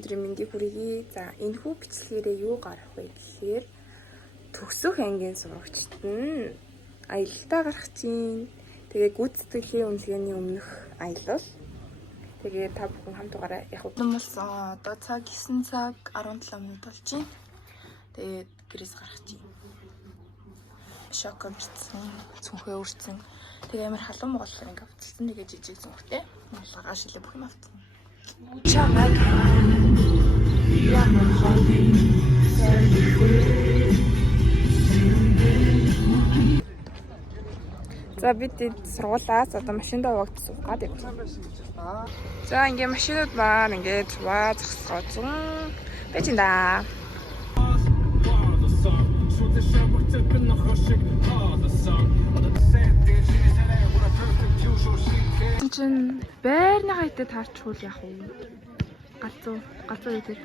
өнөөдрийн мэндийг хүргэе. За энэхүү бичлэгээрээ юу гарах вэ гэхээр төгсөх ангийн сурагчид нь аялалтаа гарах чинь. Тэгээ гүйцэтгэлийн үнэлгээний өмнөх аялал. Тэгээ та бүхэн хамтдаа яг хүмүүс одоо цаг 9 цаг 17 минут болж байна. Тэгээд гэрээс гарах чинь. Шок амжсан, цүнхээ үрцэн. Тэгээ амар халуун болохоор ингээ авцсан. Тэгээ жижиг цүнхтэй. Малгай шилээ бүх юм авцсан. Чамаг. Ямар хавь. За бид сургуулаас одоо машинд аваад суугаад явсан. За ингээ машинууд маань ингээ цуваа зогсгооцсон. Байж энэ. Чин байрны хайтад таарчвал яах вэ? Галзуу идэл.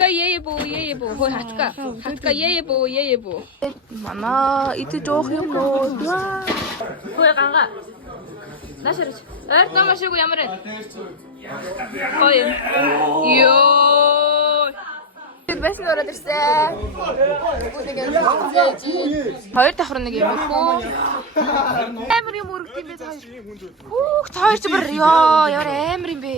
Ебо хой хатка ебо. Мана ити жоох юм нөө. Хой ганга. Нашарч. Эртөө машиг ямар вэ? Хой. Йоо. Бэс нөрөд ирсэн. Хоёр давхар нэг юм уу? Амар юм өргөд юм бэ хоёр. Хүүх хоёр ч бүр ёо ямар амар юм бэ?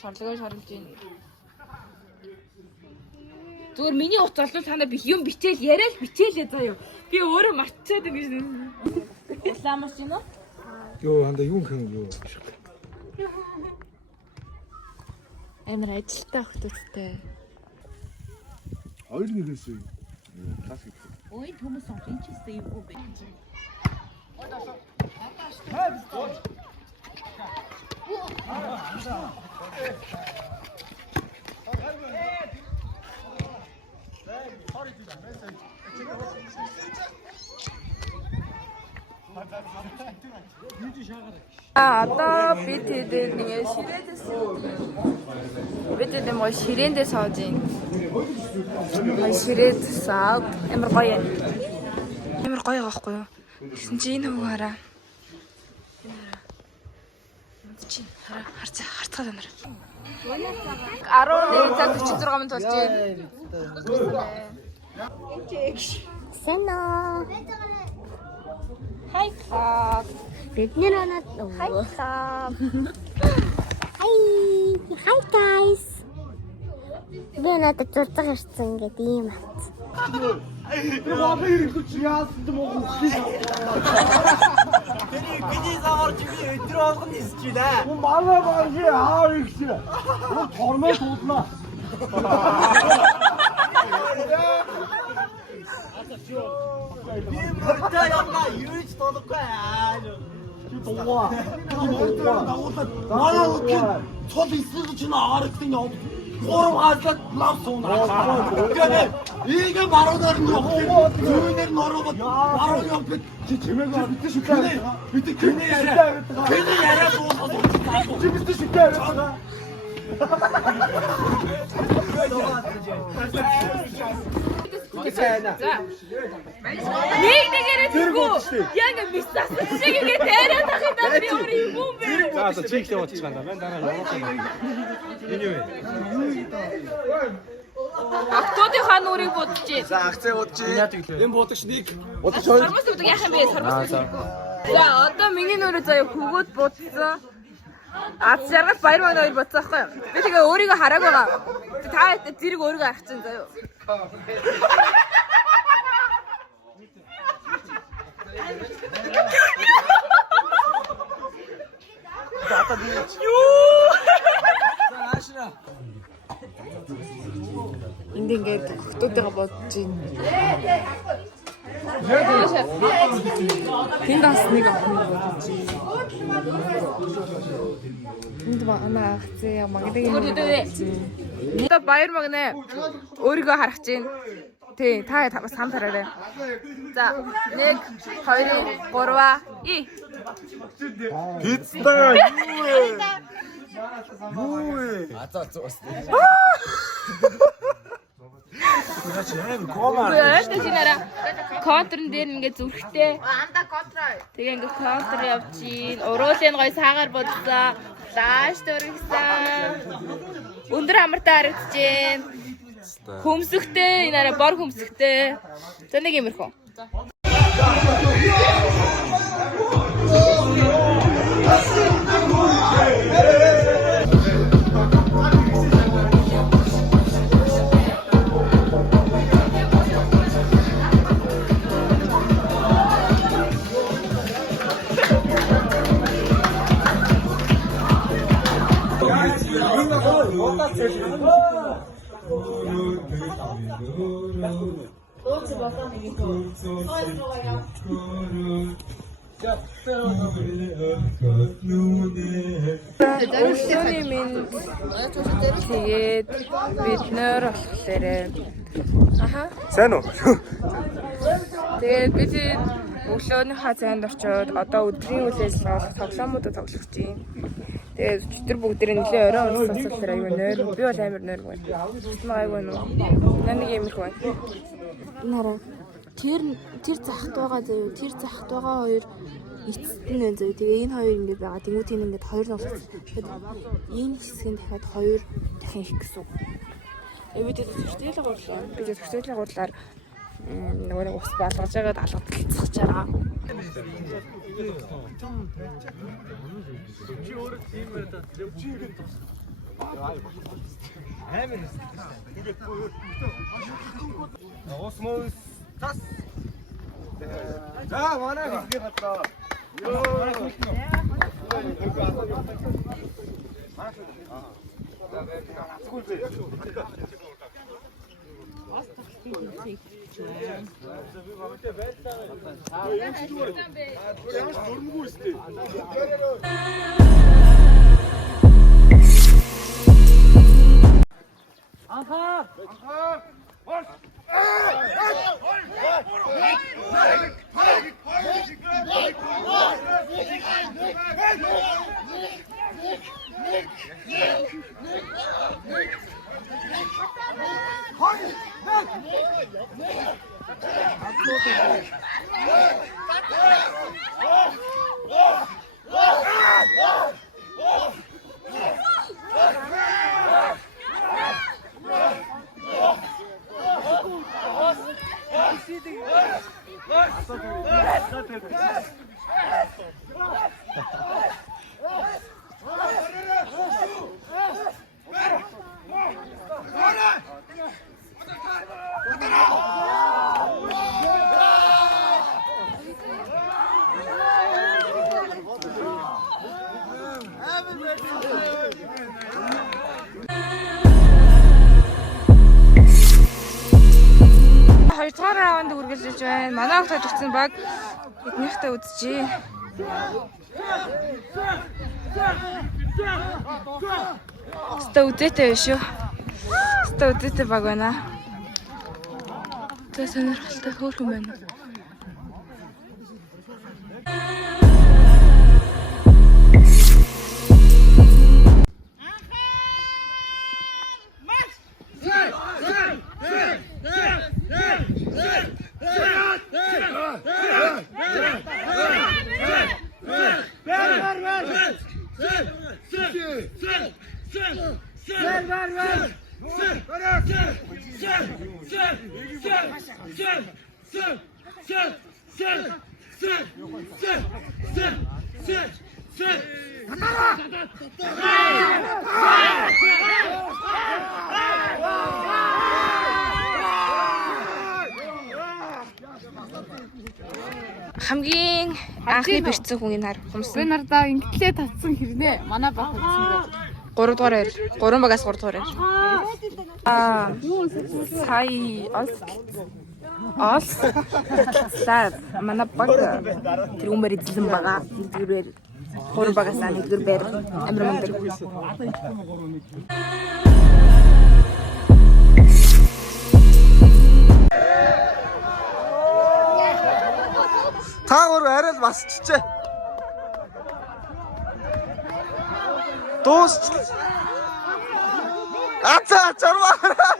Шарлага шарлж байна. Зүгээр миний утас олвол танаа би юм бичээл яриад бичээлээ заа юу. Би өөрөө мартчихад ингэж. Улаамаш юм уу? Йоо ханда юу хэн юу. Амар ажилтаа охтуудтай. Хоёр нэгээс классик. Ой, хүмүүс сонсон ч гэсэн юу бэ? Одоо бид тэдээ нэг ширээдээс бид тэдээ мөн ширээндээ сууж байна. Ширээд сав амар гоё юм. Амар гоё гахгүй юу? Гэсэн чи энэ хүү хараа. Чи харцгаа амар. 11 цаг 46 минут болж байна. Сэна. Хай хаа. Бид нэр оноод. Хай хаа. Hi guys. Би надад зурдаг ирсэн гэдэг юм бат. Бидний замарч би өдөр болгоно нисэж байна. Манай багийн аав их чи. Тормоо туулнаа. Би мөртөө явна юу ч толгой аа. Дугаа. Манай үгүй цол эсрэг чинь аарагдсан яв. Гурав хаалт лав суунаа. Ийгээ баруунаар нь явах. Зүүнээр нь ороогод баруун явбал чи чимээг битэн шүтээ. Битэн кэний яриа. Кэний яриа дуусах. Чи битэн шүтээ яриа. Нэг нэгээрээ тэргүү. Яг мистас шиг ингэ дээрээ тахидаа би өөр юм бэ. За чиглээ утчих гана. Мен дараа явах юм. Энэ юу вэ? Автодынхаа нүрийг будчих. За акцаа удчих. Энэ будагч нэг. Будагч хоёр. Сармас бүгд яах юм бэ? Сармас. За одоо миний нүрээ заяа хөгөөд будсан. Аз жаргал баяр маань хоёр бодсон байхгүй юу? Би тэгээ өөрийгөө харааг байгаа. Та зэрэг өөрийгөө харах чинь заяа. Энд ингээд хөтөөтэйгээ бодож байна. Тэнд бас нэг охин бодож байна. Энд манай агцээ магадгүй юм. Одоо баяр магнэ өөрийгөө харах чинь. Тий, та бас хамт хараарай. За, 1 2 3 и. Пиццаа юу вэ? Юу вэ? Контрн дээр ингээд зүрхтэй. Анда контрол. Тэгээ ингээд контр явчихин. Уруулын гой саагаар бодсон. Лааш дөргсөн. Өндөр хамартай харагдчихээн. Хөмсөхтэй, энэ арай бор хөмсөхтэй. За нэг юмрхүү. Өглөөний минь тэгээд бид нөр болохоор аха Сайн уу? тэгээд бид өглөөнийхөө цайнд орчоод одоо өдрийн үйл ажиллагаа тоглоомуудад тоглох чинь. Тэгээд өчтөр бүгдээ нэлээ орой орсон болохоор аюу нойр. Би бол амар нойр байна. Айгүй нөө. Нэг юм их байна. Нара тэр захт байгаа заяа. Тэр захт байгаа хоёр эцэст нь байна заяа. Тэгээ энэ хоёр ингэ байгаа. Тэнгүүтийн ингээд хоёр нь болсон. Тэгэхээр энэ хэсгийн дахиад хоёр дахин их гэсэн. Бид зөвшөөрлөг гурлаа. Бид зөвшөөрлөг гурлаар нөгөө ус болгож байгаад алгадчихж байгаа. Чи өөрөө тийм байгаад чи ингэж амин тэгээд осмос тас за манай хэсгээ гадаа таахтай төгсөн баг эднийхтэй үзчихье. Ста үдээтэй шүү. Ста үдээтэй баг байна. Тэ сонирхолтой хөөрхөн байна. Хамгийн анхны бэрцэн хүн нар хумсан. Би нардаа ингэтлээ татсан хэрнээ манай баг хэлсэн байх. 3 дугаар байр. 3 багаас 3 дугаар байр. Сая Олс лав манай баг тэр умээр эзлэн байгаа. 1-р байр. 3 багаас 1-р байр. Амир мундаг. Таагаар арай л басчихжээ. Дуусч. Ацаа чарваараа.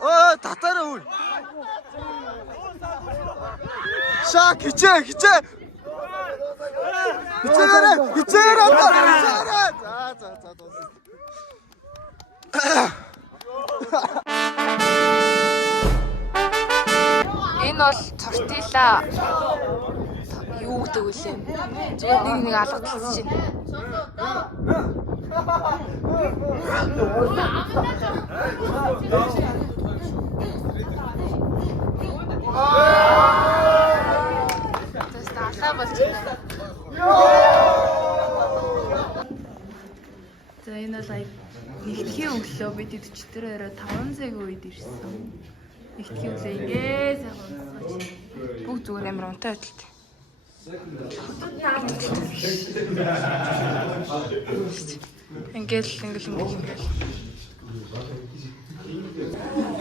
Оо татаараа үл. Шаа хичээ. Хичээрээ. За дуусна. Энэ бол тортила. Юу гэдэг вэ? Зүгээр нэг алгадчихж байна. Тэсталаа болж байна. За энэ бол нэгтгэхийн өглөө бид 44-оор 5 цагийн үед ирсэн. Нэгтгэхийн өглөө ингээ сайхан унсгаж бүгд зүгээр амар унтаа хөдөлтэй. Ингээл.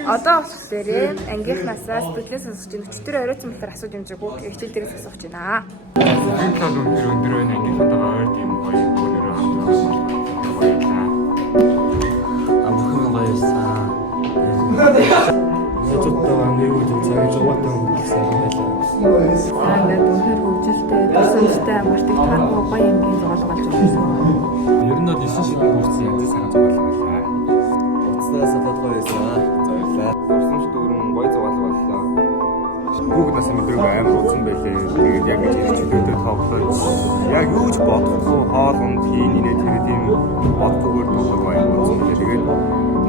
Одоо болохоор ангийнхнаасаа сэтгэлээ сонсож байна. 44 оройцсон мэтэр асууж юм зүг үг хичээл дээрээс асууж байна. Энэ тал өндөр байна. Ангийнхантайгаа ойр тийм гоё өөрөөр хамтаа. Амхан гоёсан. Зөвхөн нэг үйл цагийн зургаатай үлдсэн байлаа. Ингээд өндөр хөгжилтэй, төсөөлтэй мартыг тааргүй гоё ангийн зоолгож өгсөн. Ер нь бол 9 шидийн хүрсэн янз сайхан зугаалга байлаа. Уцнаас тодорхой байсан. Баярлалаа. Урсамж дүүрэн гоё зугаалга байлаа. Бүгд нас мэдрэг амар уусан байлээ. Тэгээд яг гэж хэлчихлээ тоглож. Яг юу ч бодохгүй хоолнд хийн инээ тэр тийм бодгоор тоглох байх уусан байлээ. Тэгээд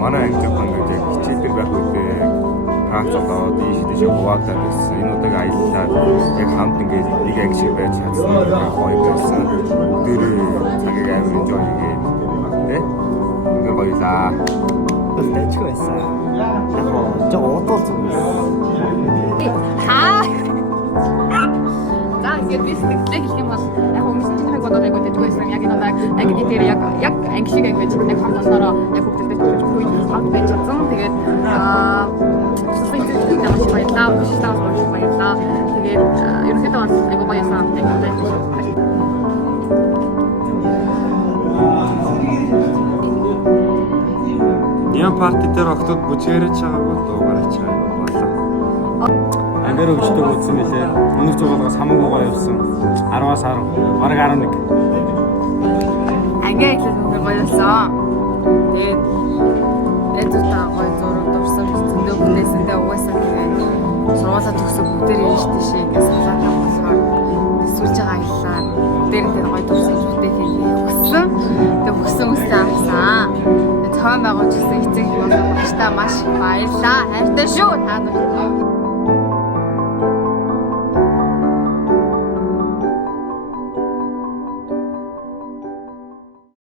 манай ангид ингээд яг хичээл дээр байх үедээ хаацлаа дийш хуваатаа байсан. Энэ удааг аяллаад яг хамт ингээд нэг анги шиг байж чадсан гоё байсан. Тэр цагийг амар enjoy хийгээд тий. Ингээ баялаа. Тэчгүй байсан. Яг жоо удаа зүг. За ингээд би сэтгэлээ хэлэх юм бол яг өмнөд чинь хаг бодоод айгуу тэжгүй байсан. Яг энэ удаа анги дээр яг анги шиг анги байж нэг хамт олноороо яг хөвгөлтэй төрөж буй хамт байж чадсан. Тэгээд сэтгэлээ намайг баялаа. Баялаа. Тэгээд ерөнхийдөө бол айгуу баясан. Ян парти дээр октод бүжгээрэж байгаагүй дуугарч байгаа болоо. Амбер өвчтөг үзсэн билээ. Өнөг зугаалгаас хамаагүй гоё явсан. 10-аас 10, бараг 11. Анги ажиллах гоё болсон. Тэгээд эцэстээ гоё зураг дурсан зөндөө бүтээсэндээ угаасаа тэгээд сургуулаа төгсөв бүгдээр юм штэ шиг ингээд салаад болохоор сүлж байгаа аяллаа. Бүгдээр гоё дурсан бүтээх хийх өгсөн. Тэгээд өгсөн авсан. Тоон байгуулж гэсэн эцэг их боловчтой маш баярлаа. Хайртай шүү та нар.